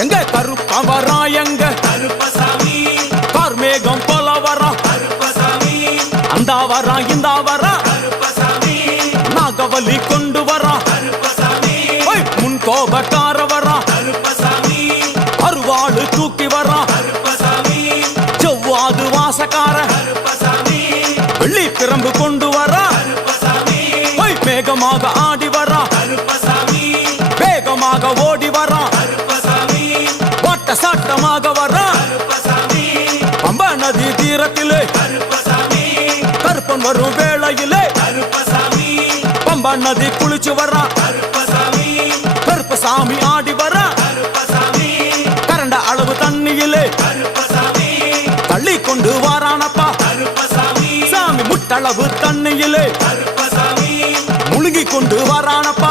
எங்க கருப்ப வரா எங்க கருப்பசாமி கார்மேகம் போல வரா கருப்பசாமி அந்த வரா இந்த வரா கருப்பசாமி நாகவலி கொண்டு வரா கருப்பசாமி முன் கோபக்கார வரா கருப்பசாமி அருவாடு தூக்கி வரா கருப்பசாமி செவ்வாது வாசக்கார கருப்பசாமி வெள்ளி பிரம்பு கொண்டு வரா கருப்பசாமி மேகமாக ஆடி வரா கருப்பசாமி வேகமாக ஓடி வரா கருப்பசாமி வாட்ட சாட்டமாக வரா கருப்பசாமி பம்பா நதி தீரத்திலே கருப்பசாமி கருப்பன் வரும் வேளையிலே கருப்பசாமி பம்பா நதி குளிச்சு வரா கருப்பசாமி கருப்பசாமி ஆடி வரா கருப்பசாமி கரண்ட அளவு தண்ணியிலே கருப்பசாமி தள்ளி கொண்டு வாரானப்பா கருப்பசாமி சாமி முட்டளவு தண்ணியிலே கருப்பசாமி முழுங்கி கொண்டு வாரானப்பா